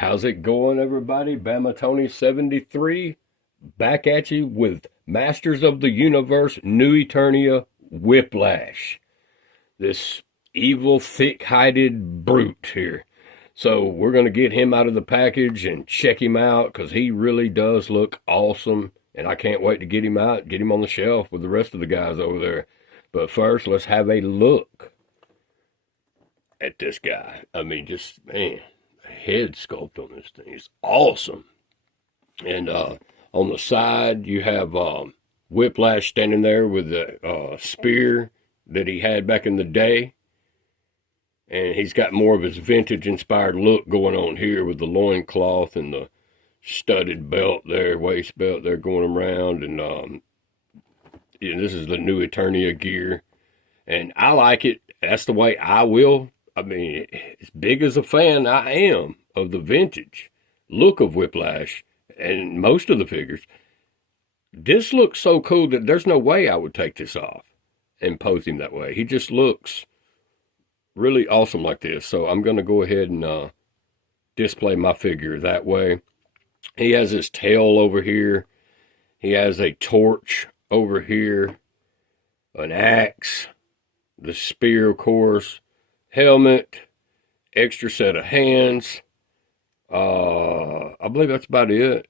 How's it going, everybody? Bama Tony 73 back at you with Masters of the Universe New Eternia Whiplash. This evil, thick-hided brute here. So we're going to get him out of the package and check him out because he really does look awesome. And I can't wait to get him out, get him on the shelf with the rest of the guys over there. But first, let's have a look at this guy. I mean, just, man, head sculpt on this thing is awesome. And on the side, you have Whiplash standing there with the spear that he had back in the day. And he's got more of his vintage-inspired look going on here with the loincloth and the studded belt there, waist belt there going around. And this is the new Eternia gear. And I like it. That's the way I will. I mean, as big as a fan I am of the vintage look of Whiplash and most of the figures, this looks so cool that there's no way I would take this off and pose him that way. He just looks really awesome like this. So I'm going to go ahead and display my figure that way. He has his tail over here. He has a torch over here, an axe, the spear, of course, helmet, extra set of hands. I believe that's about it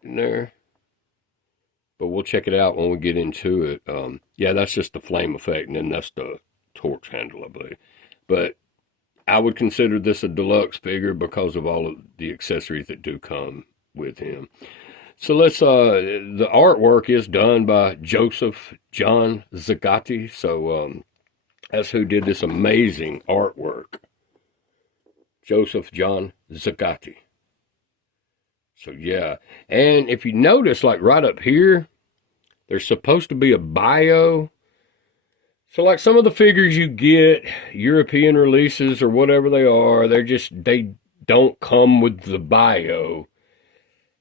in there. But we'll check it out when we get into it. Yeah, that's just the flame effect, and then that's the torch handle, I believe. But I would consider this a deluxe figure because of all of the accessories that do come with him. So let's, the artwork is done by Joseph John Zagatti. So that's who did this amazing artwork. Joseph John Zagatti. So yeah. And if you notice, like right up here, there's supposed to be a bio. So like some of the figures you get, European releases or whatever they are, they don't come with the bio.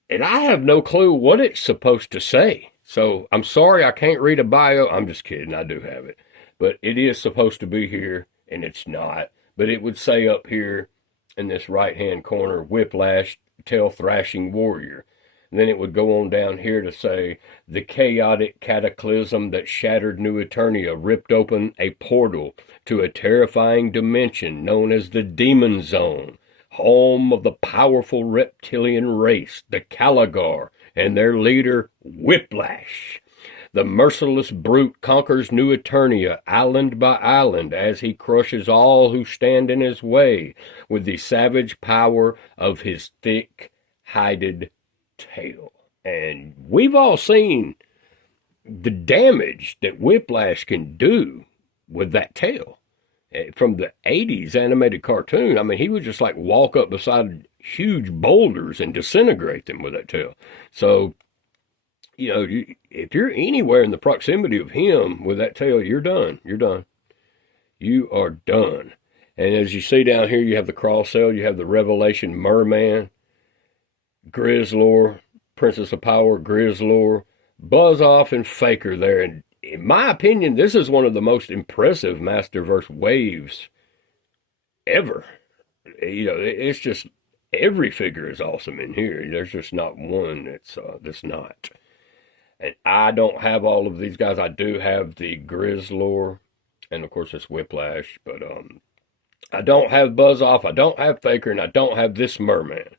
And I have no clue what it's supposed to say. So I'm sorry I can't read a bio. I'm just kidding. I do have it. But it is supposed to be here, and it's not. But it would say up here in this right-hand corner, Whiplash, Tail Thrashing Warrior. And then it would go on down here to say, the chaotic cataclysm that shattered New Eternia ripped open a portal to a terrifying dimension known as the Demon Zone, home of the powerful reptilian race, the Caligar, and their leader, Whiplash. The merciless brute conquers New Eternia island by island as he crushes all who stand in his way with the savage power of his thick-hided tail. And we've all seen the damage that Whiplash can do with that tail. From the 80s animated cartoon, I mean, he would just like walk up beside huge boulders and disintegrate them with that tail. So, you know, if you're anywhere in the proximity of him with that tail, you're done. You're done. You are done. And as you see down here, you have the cross cell, you have the Revelation Merman, Grizzlor, Princess of Power, Grizzlor, Buzz-Off, and Faker there. And in my opinion, this is one of the most impressive Masterverse waves ever. You know, it's just, every figure is awesome in here. There's just not one that's not. And I don't have all of these guys. I do have the Grizzlor, and of course it's Whiplash, but I don't have Buzz-Off, I don't have Faker, and I don't have this Merman.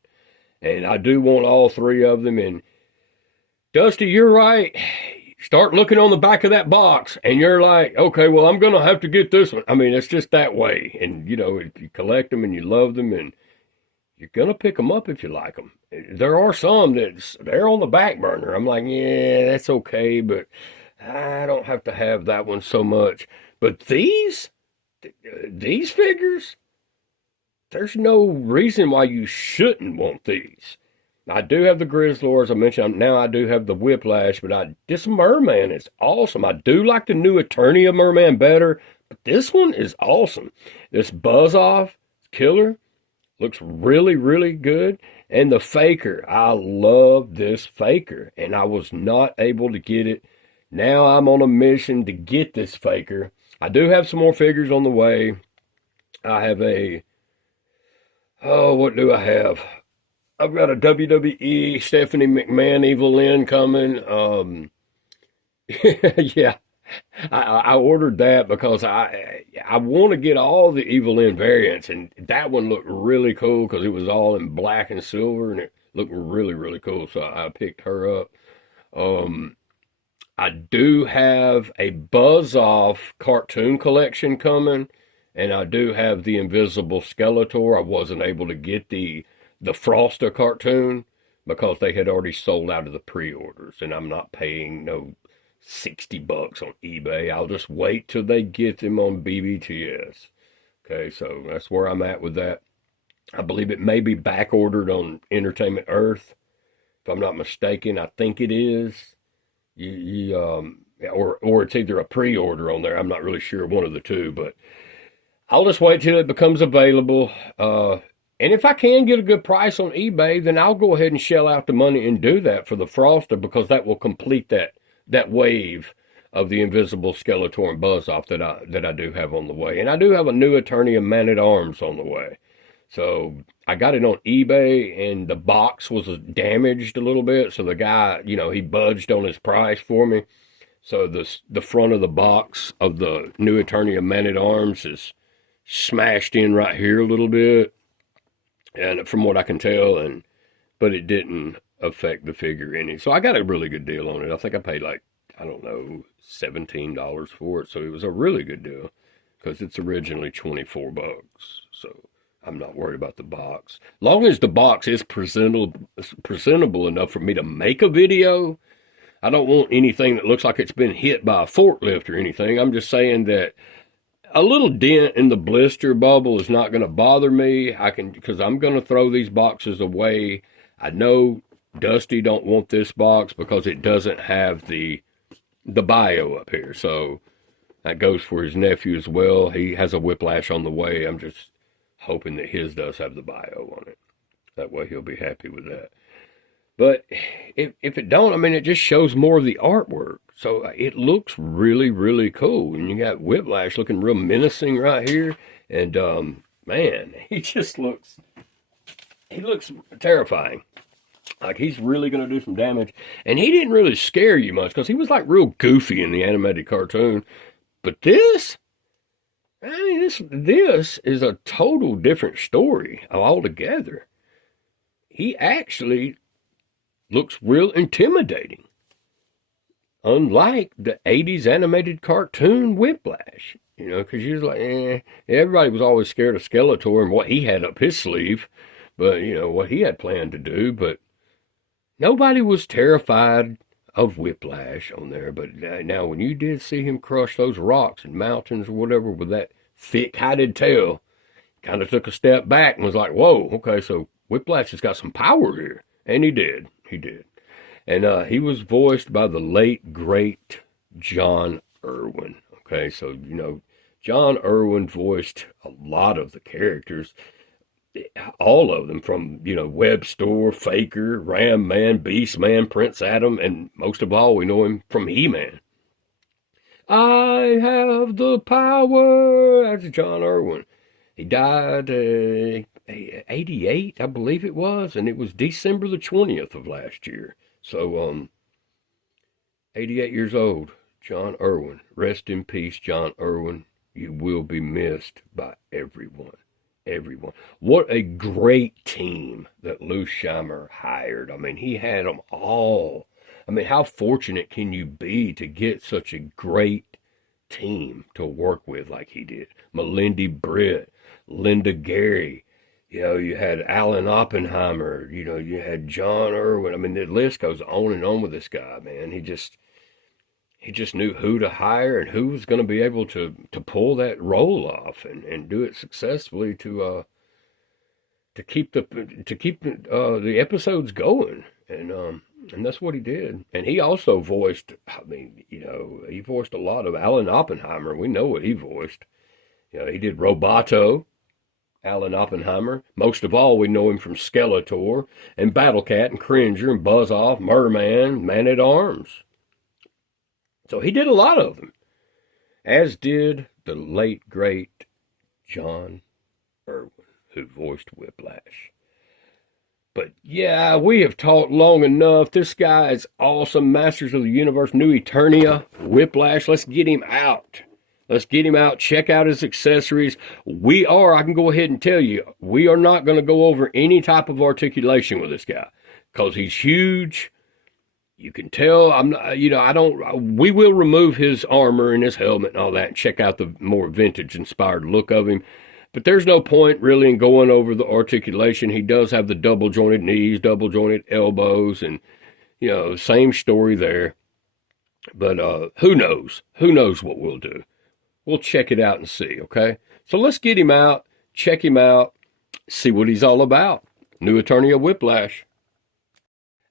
And I do want all three of them. And Dusty, you're right. Start looking on the back of that box, and you're like, okay, well, I'm going to have to get this one. I mean, it's just that way. And, you know, if you collect them and you love them, and you're going to pick them up if you like them. There are some they're on the back burner. I'm like, yeah, that's okay, but I don't have to have that one so much. But these figures, there's no reason why you shouldn't want these. I do have the Grizzlor, as I mentioned. Now I do have the Whiplash, but this Merman is awesome. I do like the new Eternia Merman better, but this one is awesome. This Buzz-Off killer looks really, really good. And the Faker, I love this Faker, and I was not able to get it. Now I'm on a mission to get this Faker. I do have some more figures on the way. I have what do I have? I've got a WWE Stephanie McMahon Evil Lynn coming. Yeah, I ordered that because I want to get all the Evil Lynn variants, and that one looked really cool because it was all in black and silver, and it looked really, really cool. So I picked her up. Um, I do have a Buzz Off cartoon collection coming, and I do have the Invisible Skeletor. I wasn't able to get the Froster cartoon because they had already sold out of the pre-orders, and I'm not paying no $60 on eBay. I'll just wait till they get them on BBTS. Okay, so that's where I'm at with that. I believe it may be back ordered on Entertainment Earth, if I'm not mistaken. I think it is. Or it's either a pre-order on there. I'm not really sure, one of the two, but I'll just wait till it becomes available. And if I can get a good price on eBay, then I'll go ahead and shell out the money and do that for the Froster, because that will complete that wave of the Invisible Skeletor and Buzz Off that I do have on the way. And I do have a new Eternia Man-at-Arms on the way. So I got it on eBay, and the box was damaged a little bit. So the guy, he budged on his price for me. So the front of the box of the new Eternia Man-at-Arms is smashed in right here a little bit, and from what I can tell, but it didn't affect the figure any. So I got a really good deal on it. I think I paid like, I don't know, $17 for it. So it was a really good deal because it's originally $24. So I'm not worried about the box. Long as the box is presentable enough for me to make a video. I don't want anything that looks like it's been hit by a forklift or anything. I'm just saying that a little dent in the blister bubble is not going to bother me. Because I'm going to throw these boxes away. I know Dusty don't want this box because it doesn't have the bio up here. So that goes for his nephew as well. He has a Whiplash on the way. I'm just hoping that his does have the bio on it. That way he'll be happy with that. But if it don't, I mean, it just shows more of the artwork. So it looks really, really cool. And you got Whiplash looking real menacing right here. And, man, he looks terrifying. Like he's really going to do some damage. And he didn't really scare you much because he was like real goofy in the animated cartoon. But this, I mean, this is a total different story altogether. He actually looks real intimidating. Unlike the 80s animated cartoon Whiplash. Because you was like, everybody was always scared of Skeletor and what he had up his sleeve. But, what he had planned to do. But nobody was terrified of Whiplash on there. But now when you did see him crush those rocks and mountains or whatever with that thick-hided tail, kind of took a step back and was like, whoa, okay, so Whiplash has got some power here. And he did. He did. And he was voiced by the late, great John Irwin. Okay, so, John Irwin voiced a lot of the characters. All of them from, Web Store, Faker, Ram Man, Beast Man, Prince Adam, and most of all, we know him from He-Man. I have the power. That's John Irwin. He died 88, I believe it was, and it was December the 20th of last year. So, 88 years old, John Irwin. Rest in peace, John Irwin. You will be missed by everyone. Everyone. What a great team that Lou Scheimer hired. I mean, he had them all. I mean, how fortunate can you be to get such a great team to work with like he did? Melindy Britt, Linda Gary, you had Alan Oppenheimer, you had John Irwin. I mean, the list goes on and on with this guy, man. He just knew who to hire and who was going to be able to pull that role off and do it successfully to keep the episodes going. And that's what he did. And he also voiced, I mean, he voiced a lot of Alan Oppenheimer. We know what he voiced. He did Roboto, Alan Oppenheimer. Most of all, we know him from Skeletor and Battle Cat and Cringer and Buzz Off, Merman, Man-at-Arms. So he did a lot of them, as did the late, great John Irwin, who voiced Whiplash. But yeah, we have talked long enough. This guy is awesome. Masters of the Universe, New Eternia, Whiplash. Let's get him out. Let's get him out. Check out his accessories. I can go ahead and tell you, we are not going to go over any type of articulation with this guy because he's huge. You can tell I'm not, we will remove his armor and his helmet and all that and check out the more vintage inspired look of him. But there's no point really in going over the articulation. He does have the double jointed knees, double jointed elbows, and, same story there. But who knows? Who knows what we'll do? We'll check it out and see, okay? So let's get him out, check him out, see what he's all about. New Eternia Whiplash.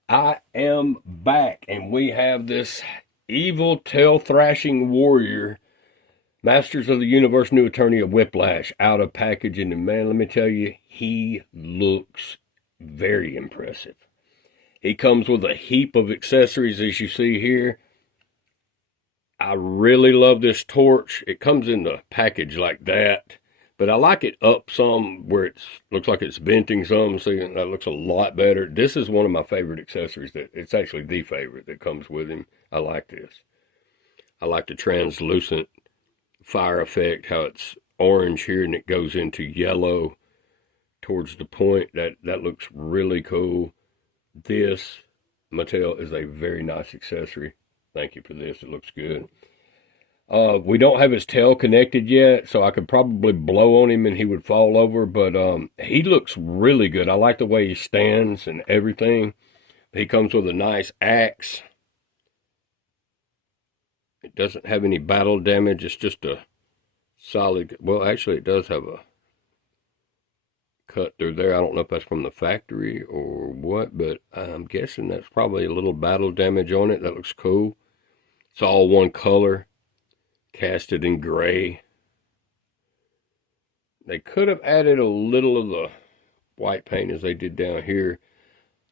I am back, and we have this evil tail thrashing warrior, Masters of the Universe, New Eternia Whiplash, out of packaging. And man, let me tell you, he looks very impressive. He comes with a heap of accessories, as you see here. I really love this torch. It comes in the package like that, but I like it up some where it looks like it's venting some. See, that looks a lot better. This is one of my favorite accessories. It's actually the favorite that comes with him. I like this. I like the translucent fire effect, how it's orange here and it goes into yellow towards the point. That looks really cool. This, Mattel, is a very nice accessory. Thank you for this. It looks good. We don't have his tail connected yet, so I could probably blow on him and he would fall over, but he looks really good. I like the way he stands and everything. He comes with a nice axe. It doesn't have any battle damage. It's just a solid, well, actually it does have a cut through there. I don't know if that's from the factory or what, but I'm guessing that's probably a little battle damage on it. That looks cool. It's all one color, casted in gray. They could have added a little of the white paint as they did down here,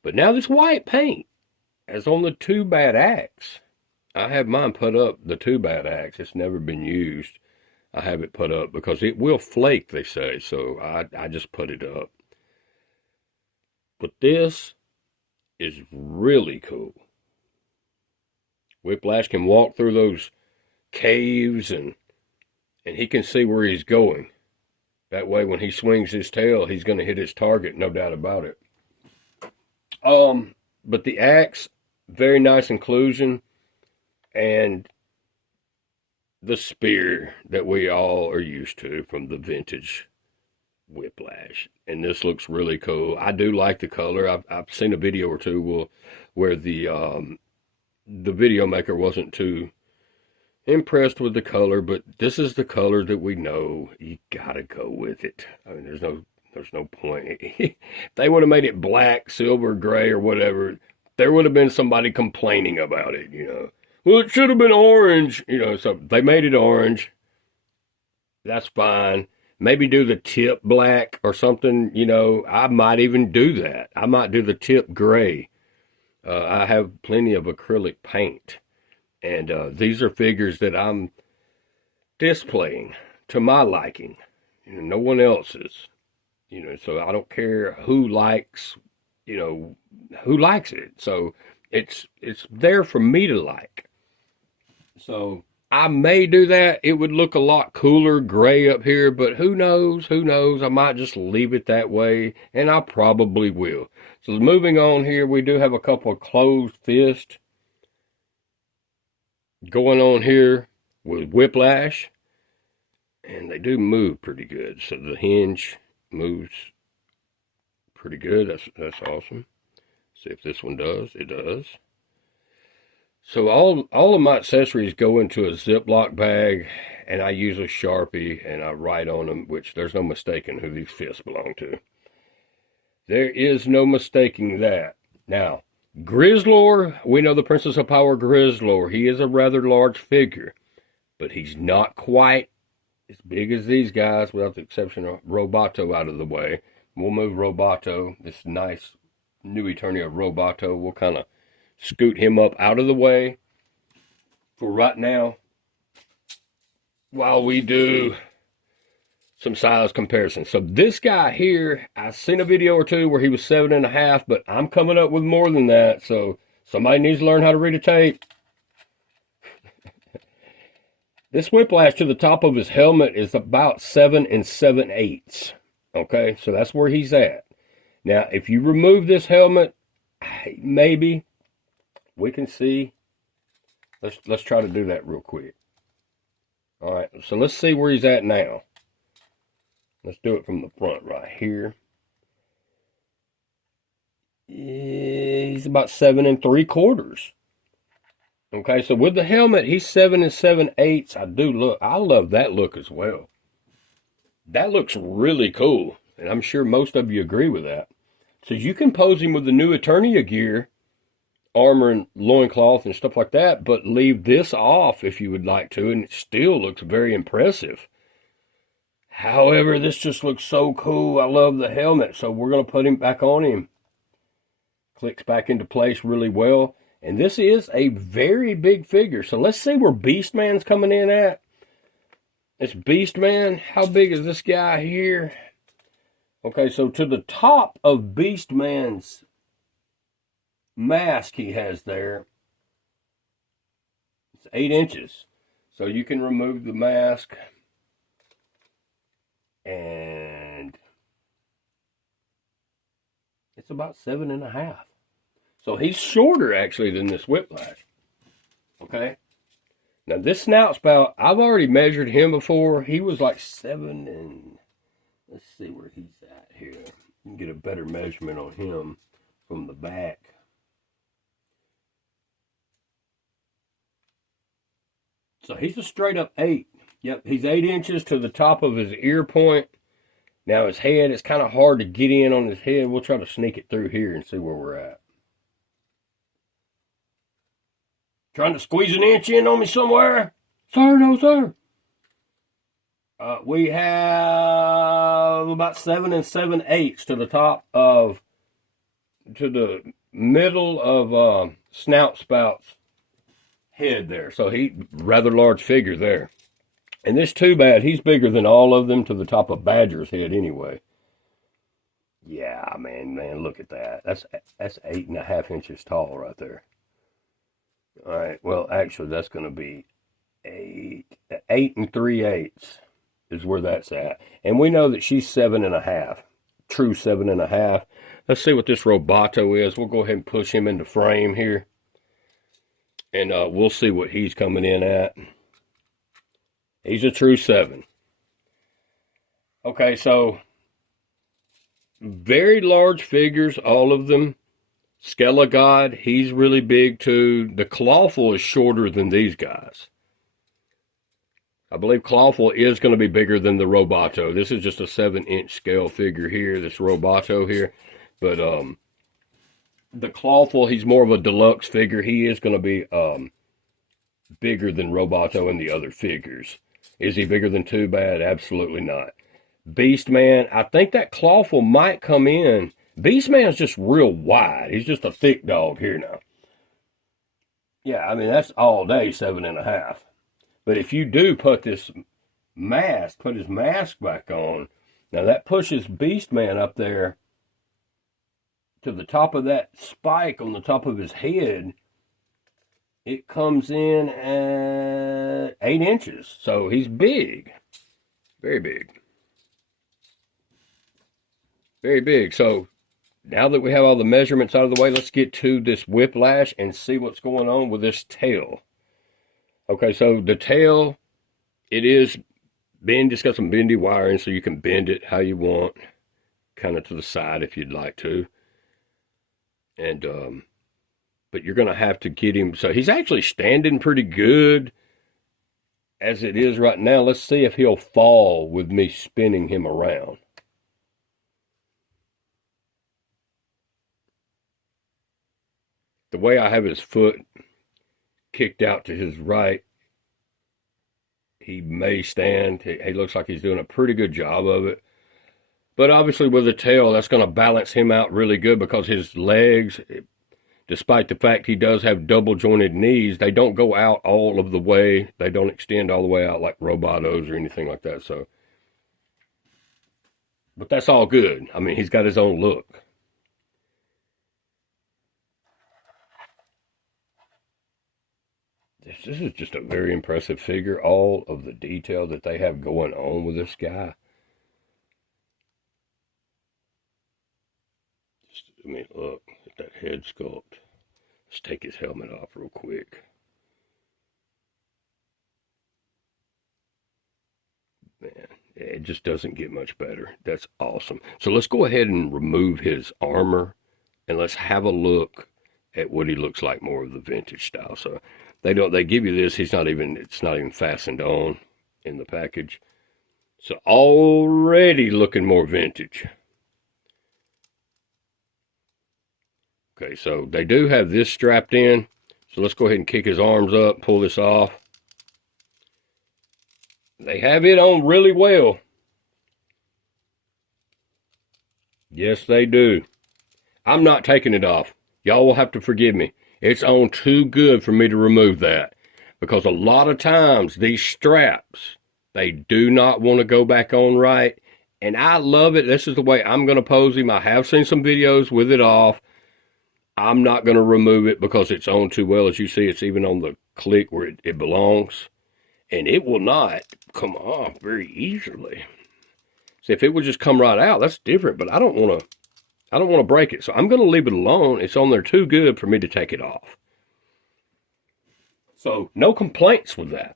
but now this white paint is on the 2-bat axe. I have mine put up, the 2-bat axe. It's never been used. I have it put up because it will flake, they say, so I just put it up. But this is really cool. Whiplash can walk through those caves and he can see where he's going. That way when he swings his tail, he's going to hit his target, no doubt about it. But the axe, very nice inclusion, and the spear that we all are used to from the vintage Whiplash. And this looks really cool. I do like the color. I've seen a video or two where the video maker wasn't too impressed with the color, but this is the color that we know. You gotta go with it. I mean, there's no point. If they would have made it black, silver, gray, or whatever, there would have been somebody complaining about it, Well, it should have been orange, so they made it orange. That's fine. Maybe do the tip black or something, I might even do that. I might do the tip gray. I have plenty of acrylic paint, and these are figures that I'm displaying to my liking. No one else's. So I don't care who likes it. So it's there for me to like. So I may do that. It would look a lot cooler gray up here, but who knows? Who knows? I might just leave it that way, and I probably will. So moving on here, we do have a couple of closed fists going on here with Whiplash, and they do move pretty good. So the hinge moves pretty good. That's awesome. See if this one does. It does. So all of my accessories go into a Ziploc bag, and I use a Sharpie, and I write on them, which there's no mistaking who these fists belong to. There is no mistaking that. Now, Grizzlor, we know the Princess of Power Grizzlor. He is a rather large figure, but he's not quite as big as these guys, without the exception of Roboto out of the way. We'll move Roboto, this nice New Eternia Roboto. We'll kind of scoot him up out of the way for right now, while we do some size comparison. So this guy here, I've seen a video or two where he was 7.5, but I'm coming up with more than that. So somebody needs to learn how to read a tape. This Whiplash to the top of his helmet is about 7 7/8. Okay, so that's where he's at. Now, if you remove this helmet, maybe we can see. Let's try to do that real quick. All right, so let's see where he's at now. Let's do it from the front right here. He's about 7 3/4. Okay, so with the helmet, he's 7 7/8. I love that look as well. That looks really cool, and I'm sure most of you agree with that. So you can pose him with the new Eternia gear, armor and loincloth and stuff like that, but leave this off if you would like to, and it still looks very impressive. However, this just looks so cool. I love the helmet, so we're going to put him back on him. Clicks back into place really well. And this is a very big figure. So let's see where Beastman's coming in at. This Beastman, how big is this guy here? Okay, so to the top of Beastman's mask he has there, it's 8 inches. So you can remove the mask, and it's about 7.5. So he's shorter, actually, than this Whiplash. Okay? Now, this snout spout, I've already measured him before. He was like 7 and... Let's see where he's at here. You can get a better measurement on him from the back. So he's a straight up 8. Yep, he's 8 inches to the top of his ear point. Now, his head, it's kind of hard to get in on his head. We'll try to sneak it through here and see where we're at. Trying to squeeze an inch in on me somewhere? Sir, no, sir. We have about 7 7/8 to the top of, to the middle of snout spout's head there. So rather large figure there. And this too bad, he's bigger than all of them to the top of Badger's head anyway. Yeah, man, look at that. That's 8.5 inches tall right there. All right, well, actually, that's going to be 8 3/8 is where that's at. And we know that she's 7.5, true 7.5. Let's see what this Roboto is. We'll go ahead and push him into frame here. And we'll see what he's coming in at. He's a true 7. Okay, so very large figures, all of them. Skelegod, he's really big too. The Clawful is shorter than these guys. I believe Clawful is going to be bigger than the Roboto. This is just a 7-inch scale figure here, this Roboto here. But the Clawful, he's more of a deluxe figure. He is going to be bigger than Roboto and the other figures. Is he bigger than Too Bad? Absolutely not. Beastman, I think that Clawful might come in. Beastman's just real wide. He's just a thick dog here now. Yeah, I mean, that's all day 7.5. But if you do put this mask, put his mask back on, now that pushes Beastman up there to the top of that spike on the top of his head. It comes in at 8 inches. So he's big. Very big. Very big. So now that we have all the measurements out of the way, let's get to this Whiplash and see what's going on with this tail. Okay, so the tail, it is bend. It's got some bendy wiring, so you can bend it how you want, kind of to the side if you'd like to. And, but you're going to have to get him. So he's actually standing pretty good as it is right now. Let's see if he'll fall with me spinning him around. The way I have his foot kicked out to his right, he may stand. He looks like he's doing a pretty good job of it. But obviously with the tail, that's going to balance him out really good because his legs, despite the fact he does have double jointed knees, they don't go out all of the way. They don't extend all the way out like Robotos or anything like that. So But that's all good. I mean, he's got his own look. This is just a very impressive figure. All of the detail that they have going on with this guy. I mean, look at that head sculpt. Let's take his helmet off real quick. Man, it just doesn't get much better. That's awesome. So let's go ahead and remove his armor and let's have a look at what he looks like more of the vintage style. So they give you this, it's not even fastened on in the package. So already looking more vintage. Okay, so they do have this strapped in. So let's go ahead and kick his arms up, pull this off. They have it on really well. Yes, they do. I'm not taking it off. Y'all will have to forgive me. It's on too good for me to remove that. Because a lot of times, these straps, they do not want to go back on right. And I love it. This is the way I'm going to pose him. I have seen some videos with it off. I'm not going to remove it because it's on too well. As you see, it's even on the click where it belongs. And it will not come off very easily. See, if it would just come right out, that's different. But I don't want to break it. So I'm going to leave it alone. It's on there too good for me to take it off. So no complaints with that.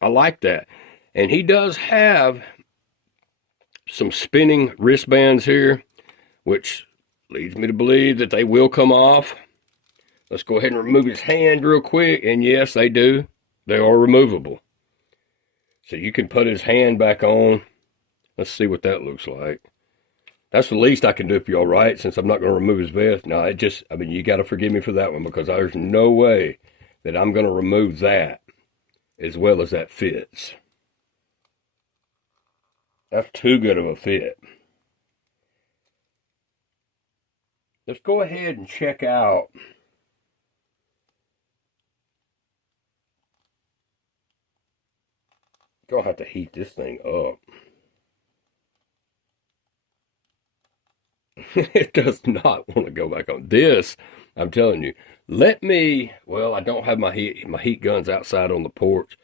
I like that. And he does have some spinning wristbands here, which leads me to believe that they will come off. Let's go ahead and remove his hand real quick. And yes, they do. They are removable. So you can put his hand back on. Let's see what that looks like. That's the least I can do for y'all, right? Since I'm not going to remove his vest. No, I mean, you got to forgive me for that one because there's no way that I'm going to remove that as well as that fits. That's too good of a fit. Let's go ahead and check out gonna have to heat this thing up. It does not want to go back on this. I'm telling you. Well, I don't have my heat guns outside on the porch.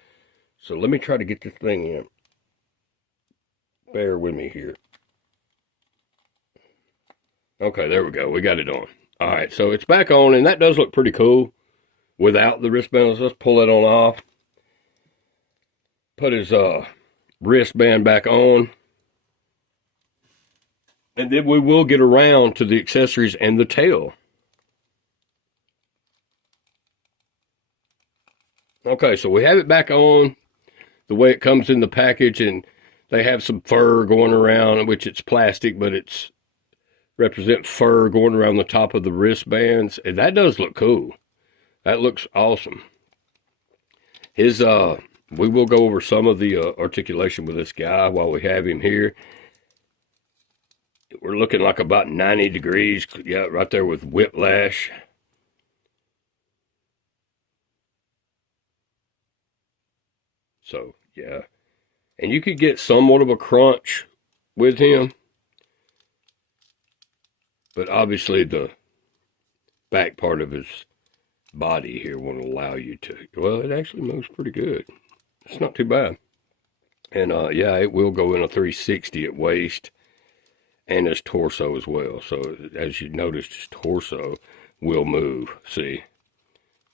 So let me try to get this thing in. Bear with me here. Okay, there we go. We got it on. All right, so it's back on, and that does look pretty cool without the wristbands. Let's pull it on off. Put his wristband back on. And then we will get around to the accessories and the tail. Okay, so we have it back on the way it comes in the package, and they have some fur going around, which it's plastic, but it's represent fur going around the top of the wristbands, and that does look cool. That looks awesome. His we will go over some of the articulation with this guy while we have him here. We're looking like about 90 degrees, yeah, right there with Whiplash. So, yeah. And you could get somewhat of a crunch with him. But obviously the back part of his body here won't allow you to. Well, it actually moves pretty good. It's not too bad. And yeah, it will go in a 360 at waist and his torso as well. So as you noticed, his torso will move. See,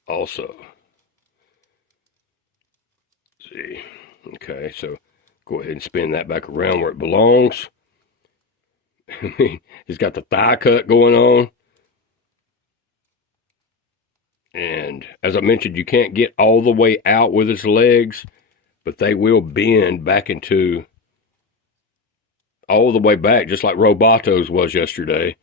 also. See, okay, so go ahead and spin that back around where it belongs. I mean, he's got the thigh cut going on. And as I mentioned, you can't get all the way out with his legs, but they will bend back into all the way back, just like Robato's was yesterday.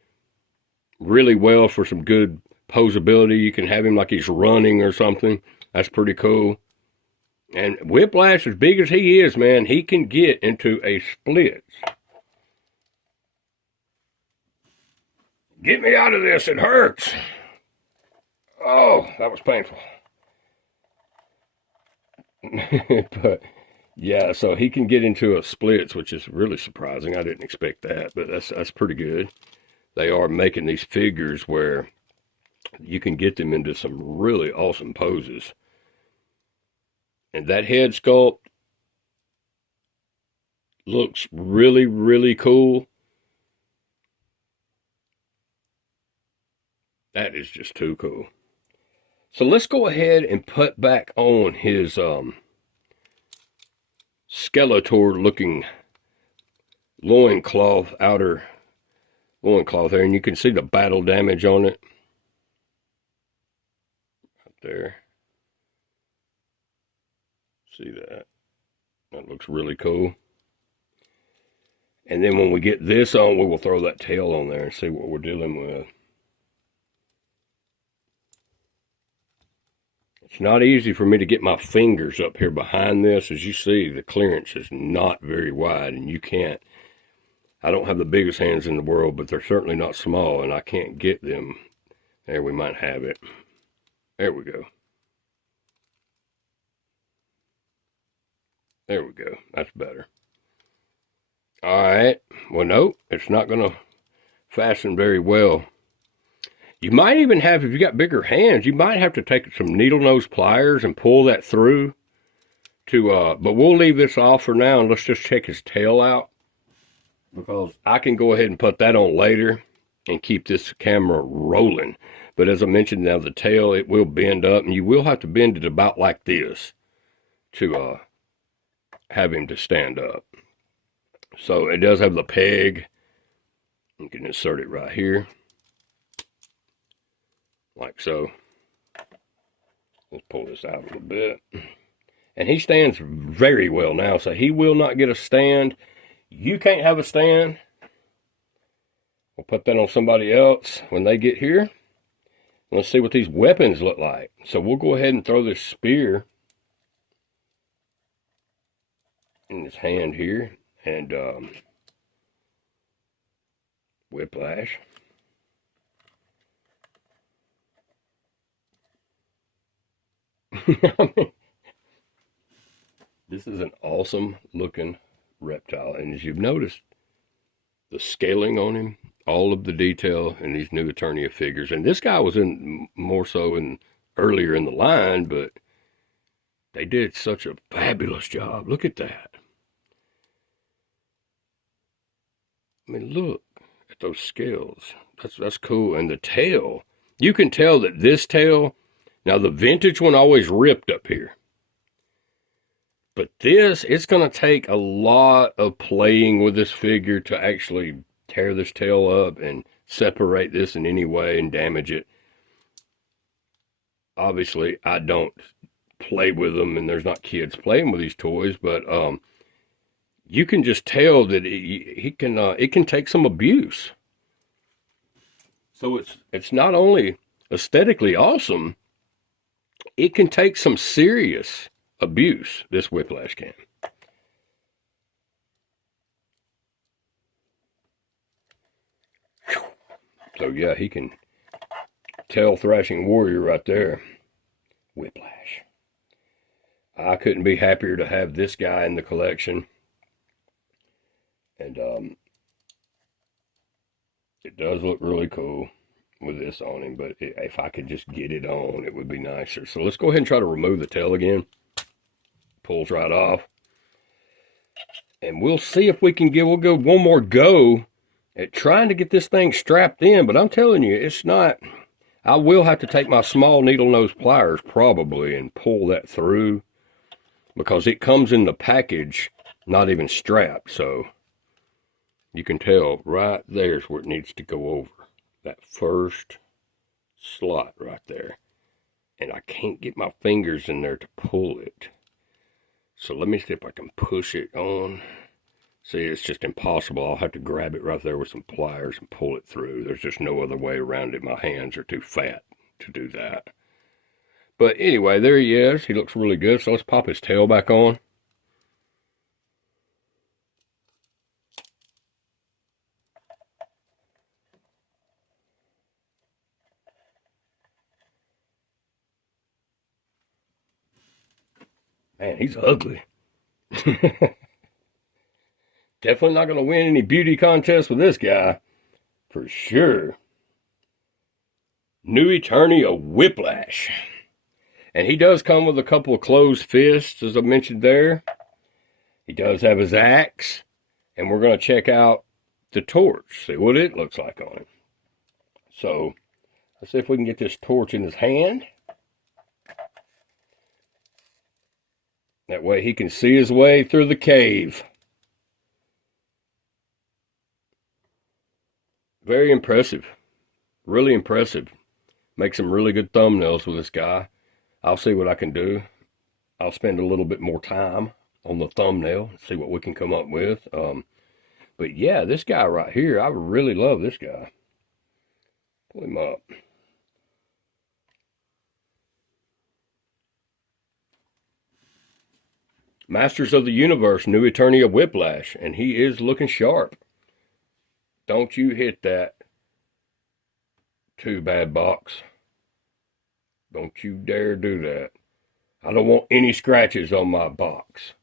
Really well for some good posability. You can have him like he's running or something. That's pretty cool. And Whiplash, as big as he is, man, he can get into a split. Get me out of this, it hurts. Oh, that was painful. But Yeah, so he can get into a splits, which is really surprising. I didn't expect that, but that's pretty good. They are making these figures where you can get them into some really awesome poses. And that head sculpt looks really, really cool. That is just too cool. So let's go ahead and put back on his Skeletor looking loincloth, outer loincloth there, and you can see the battle damage on it. Right there. See that? That looks really cool. And then when we get this on, we will throw that tail on there and see what we're dealing with. It's not easy for me to get my fingers up here behind this. As you see, the clearance is not very wide, and you can't. I don't have the biggest hands in the world, but they're certainly not small, and I can't get them. There, we might have it. There we go. There we go. That's better. All right. Well, no, it's not going to fasten very well. You might even have, if you got bigger hands, you might have to take some needle nose pliers and pull that through to, but we'll leave this off for now and let's just check his tail out, because I can go ahead and put that on later and keep this camera rolling. But as I mentioned now, the tail, it will bend up, and you will have to bend it about like this to have him to stand up. So it does have the peg. You can insert it right here, like so. Let's pull this out a little bit. And he stands very well now, so he will not get a stand. You can't have a stand. We'll put that on somebody else when they get here. Let's see what these weapons look like. So we'll go ahead and throw this spear in his hand here, and Whiplash. This is an awesome looking reptile, and as you've noticed, the scaling on him, all of the detail in these new Eternia figures. And this guy was in more so in earlier in the line, but they did such a fabulous job. Look at that. I mean, look at those scales. That's cool. And the tail, you can tell that this tail, now the vintage one always ripped up here. But this, it's going to take a lot of playing with this figure to actually tear this tail up and separate this in any way and damage it. Obviously, I don't play with them, and there's not kids playing with these toys, but you can just tell that it can take some abuse. So it's not only aesthetically awesome, it can take some serious abuse, this Whiplash can. So yeah, he can tail thrashing warrior right there. Whiplash. I couldn't be happier to have this guy in the collection. And it does look really cool with this on him, but if I could just get it on, it would be nicer. So let's go ahead and try to remove the tail again. Pulls right off. And we'll see if we can we'll go one more go at trying to get this thing strapped in, but I'm telling you, it's not. I will have to take my small needle nose pliers probably and pull that through, because it comes in the package not even strapped. So you can tell right there's where it needs to go over. That first slot right there. And I can't get my fingers in there to pull it. So let me see if I can push it on. See, it's just impossible. I'll have to grab it right there with some pliers and pull it through. There's just no other way around it. My hands are too fat to do that. But anyway, there he is. He looks really good. So let's pop his tail back on. Man, he's ugly. Definitely not going to win any beauty contests with this guy, for sure. New Eternia Whiplash. And he does come with a couple of closed fists, as I mentioned there. He does have his axe. And we're going to check out the torch, see what it looks like on him. So, let's see if we can get this torch in his hand. That way he can see his way through the cave. Very impressive. Really impressive. Make some really good thumbnails with this guy. I'll see what I can do. I'll spend a little bit more time on the thumbnail, see what we can come up with. But yeah, this guy right here, I really love this guy. Pull him up. Masters of the Universe, New Eternia Whiplash, and he is looking sharp. Don't you hit that too bad, box. Don't you dare do that. I don't want any scratches on my box.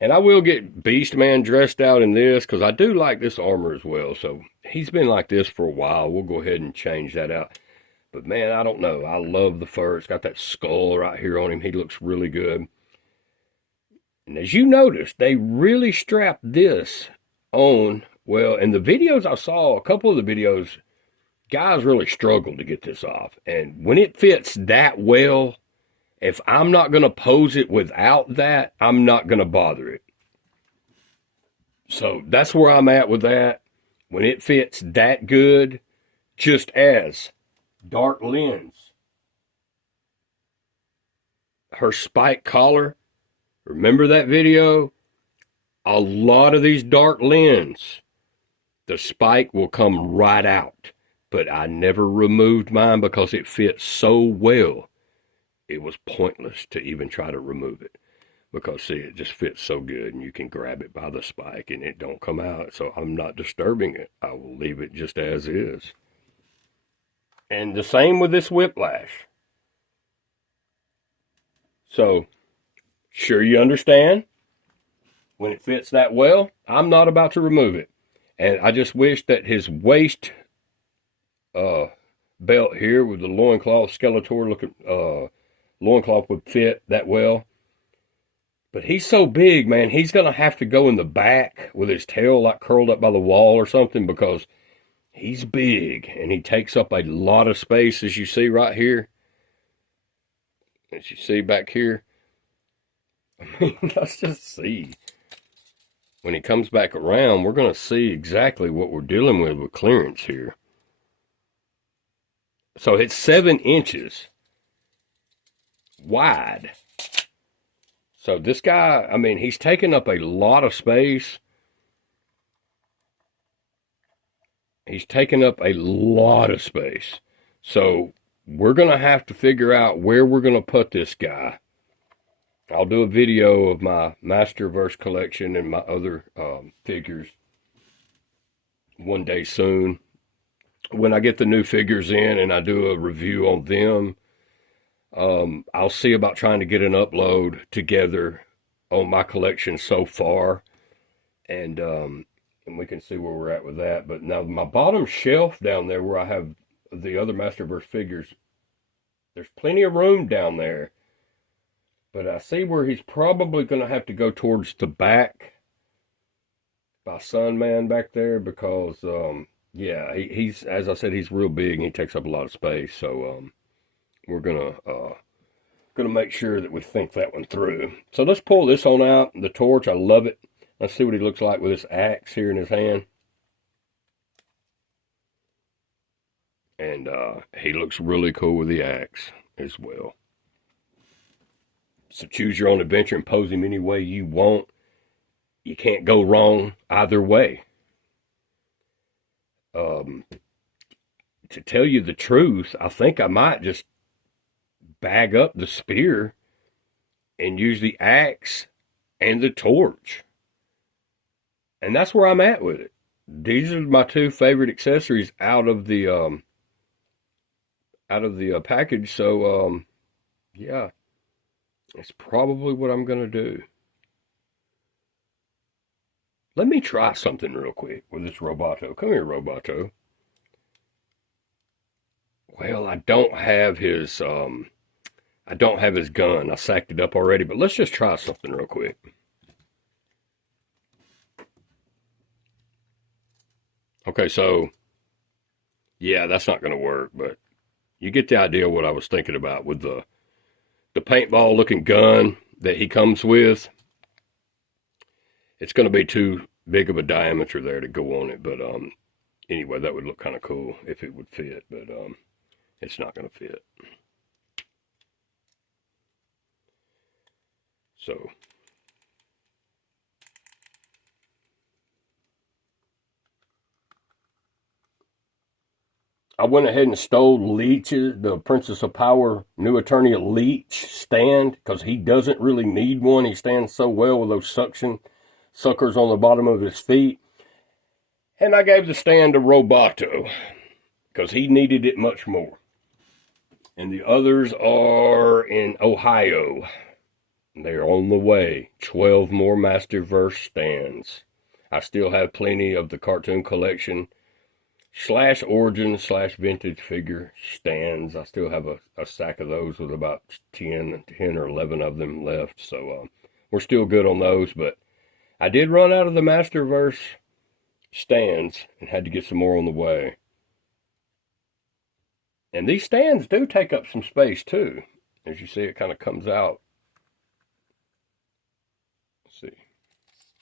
And I will get Beast Man dressed out in this because I do like this armor as well. So he's been like this for a while. We'll go ahead and change that out. But man, I don't know. I love the fur. It's got that skull right here on him. He looks really good. And as you notice, they really strapped this on. Well, in the videos I saw, a couple of the videos, guys really struggled to get this off. And when it fits that well, if I'm not going to pose it without that, I'm not going to bother it. So that's where I'm at with that. When it fits that good, just as dark lens, her spike collar, remember that video? A lot of these dark lens, the spike will come right out. But I never removed mine because it fits so well. It was pointless to even try to remove it. Because, see, it just fits so good, and you can grab it by the spike, and it don't come out. So I'm not disturbing it. I will leave it just as is. And the same with this Whiplash. So, sure you understand? When it fits that well, I'm not about to remove it. And I just wish that his waist belt here with the loincloth, Skeletor looking loincloth would fit that well. But he's so big, man, he's going to have to go in the back with his tail like curled up by the wall or something because he's big and he takes up a lot of space, as you see right here. As you see back here. I mean, let's just see. When he comes back around, we're going to see exactly what we're dealing with clearance here. So it's 7 inches wide. So this guy, I mean, he's taking up a lot of space. He's taking up a lot of space. So we're going to have to figure out where we're going to put this guy. I'll do a video of my Masterverse collection and my other figures one day soon. When I get the new figures in and I do a review on them, I'll see about trying to get an upload together on my collection so far. And we can see where we're at with that. But now my bottom shelf down there where I have the other Masterverse figures, there's plenty of room down there. But I see where he's probably going to have to go towards the back by Sunman back there because, yeah, he's, as I said, he's real big and he takes up a lot of space. So we're going to make sure that we think that one through. So let's pull this on out, the torch. I love it. Let's see what he looks like with this axe here in his hand. And he looks really cool with the axe as well. So choose your own adventure and pose him any way you want. You can't go wrong either way. To tell you the truth, I think I might just bag up the spear and use the axe and the torch. And that's where I'm at with it. These are my 2 favorite accessories out of the package. So, yeah. It's probably what I'm going to do. Let me try something real quick with this Roboto. Come here, Roboto. Well, I don't have his gun. I sacked it up already, but let's just try something real quick. Okay, so yeah, that's not going to work, but you get the idea of what I was thinking about with the paintball looking gun that he comes with. It's going to be too big of a diameter there to go on it, but anyway, that would look kind of cool if it would fit, but it's not going to fit. So I went ahead and stole Leech's, the Princess of Power New Eternia Leech stand, because he doesn't really need one. He stands so well with those suction suckers on the bottom of his feet. And I gave the stand to Roboto, because he needed it much more. And the others are in Ohio. They're on the way. 12 more Masterverse stands. I still have plenty of the cartoon collection / origin / vintage figure stands. I still have a sack of those with about 10 or 11 of them left. So we're still good on those. But I did run out of the Masterverse stands and had to get some more on the way. And these stands do take up some space too. As you see, it kind of comes out. Let's see.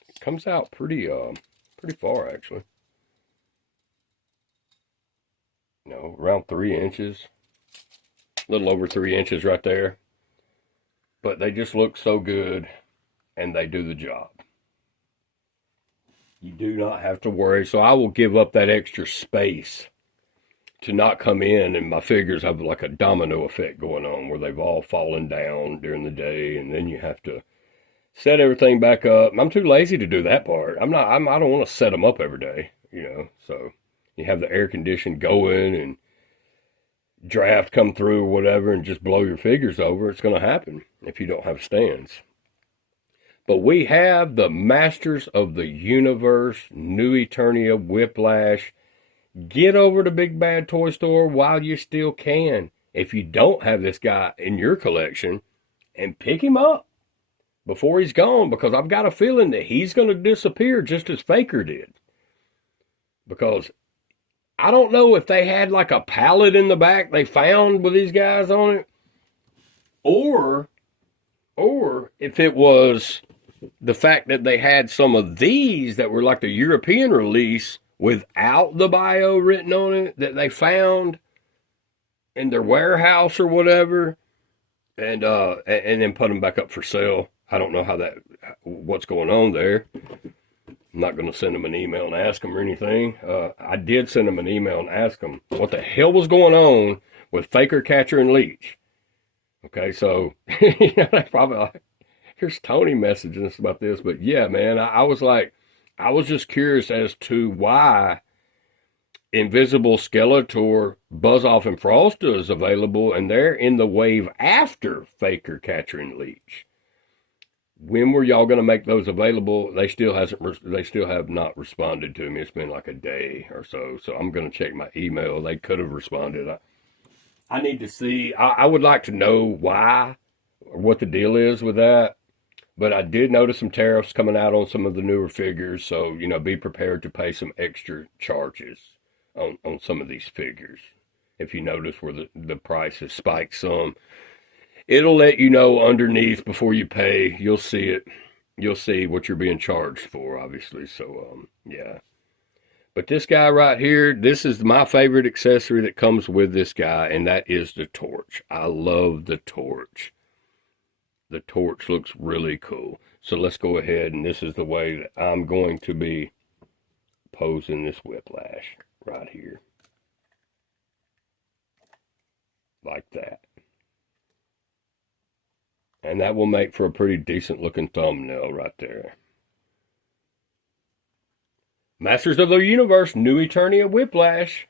It comes out pretty far actually. You know, around 3 inches. A little over 3 inches right there. But they just look so good and they do the job. You do not have to worry. So I will give up that extra space to not come in, and my figures have like a domino effect going on where they've all fallen down during the day, and then you have to set everything back up. I'm too lazy to do that part. I don't want to set them up every day, you know. So you have the air condition going and draft come through or whatever and just blow your figures over. It's going to happen if you don't have stands. But we have the Masters of the Universe, New Eternia Whiplash. Get over to Big Bad Toy Store while you still can. If you don't have this guy in your collection, and pick him up before he's gone, because I've got a feeling that he's going to disappear just as Faker did. Because I don't know if they had like a pallet in the back they found with these guys on it, or if it was the fact that they had some of these that were like the European release without the bio written on it that they found in their warehouse or whatever, and then put them back up for sale. I don't know what's going on there. I'm not going to send them an email and ask them or anything. I did send them an email and ask them what the hell was going on with Faker, Catcher, and Leech. Okay, so you know, they probably like, here's Tony messaging us about this, but yeah, man, I was just curious as to why Invisible Skeletor, Buzz-Off, and Frosta is available, and they're in the wave after Faker, Catcher, and Leech. When were y'all going to make those available? They still have not responded to me. It's been like a day or so, so I'm going to check my email. They could have responded. I need to see. I would like to know why or what the deal is with that. But I did notice some tariffs coming out on some of the newer figures, so, you know, be prepared to pay some extra charges on some of these figures. If you notice where the price has spiked some, it'll let you know underneath before you pay. You'll see it. You'll see what you're being charged for, obviously. So, yeah. But this guy right here, this is my favorite accessory that comes with this guy, and that is the torch. I love the torch. The torch looks really cool. So let's go ahead, and this is the way that I'm going to be posing this Whiplash right here. Like that. And that will make for a pretty decent looking thumbnail right there. Masters of the Universe, New Eternia Whiplash.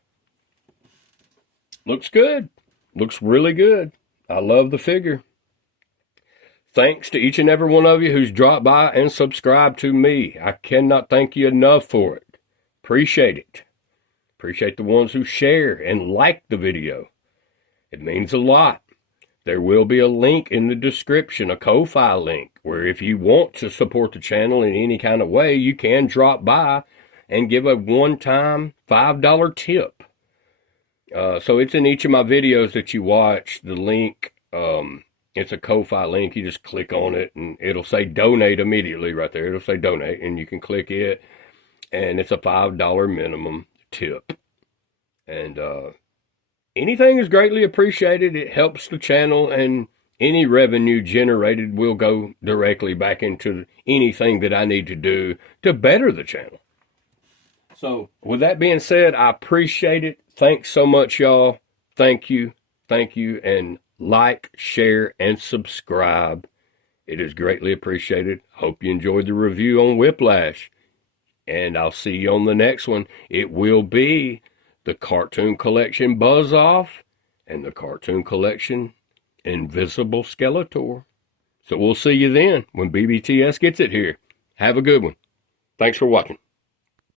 Looks good. Looks really good. I love the figure. Thanks to each and every one of you who's dropped by and subscribed to me. I cannot thank you enough for it. Appreciate it. Appreciate the ones who share and like the video. It means a lot. There will be a link in the description, a Ko-Fi link, where if you want to support the channel in any kind of way, you can drop by and give a one-time $5 tip. So it's in each of my videos that you watch. The link, it's a Ko-Fi link. You just click on it and it'll say donate immediately right there. It'll say donate and you can click it. And it's a $5 minimum tip. And anything is greatly appreciated. It helps the channel, and any revenue generated will go directly back into anything that I need to do to better the channel. So with that being said, I appreciate it. Thanks so much, y'all. Thank you. Thank you. And like, share, and subscribe. It is greatly appreciated. Hope you enjoyed the review on Whiplash. And I'll see you on the next one. It will be the Cartoon Collection Buzz Off and the Cartoon Collection Invisible Skeletor. So we'll see you then when BBTS gets it here. Have a good one. Thanks for watching.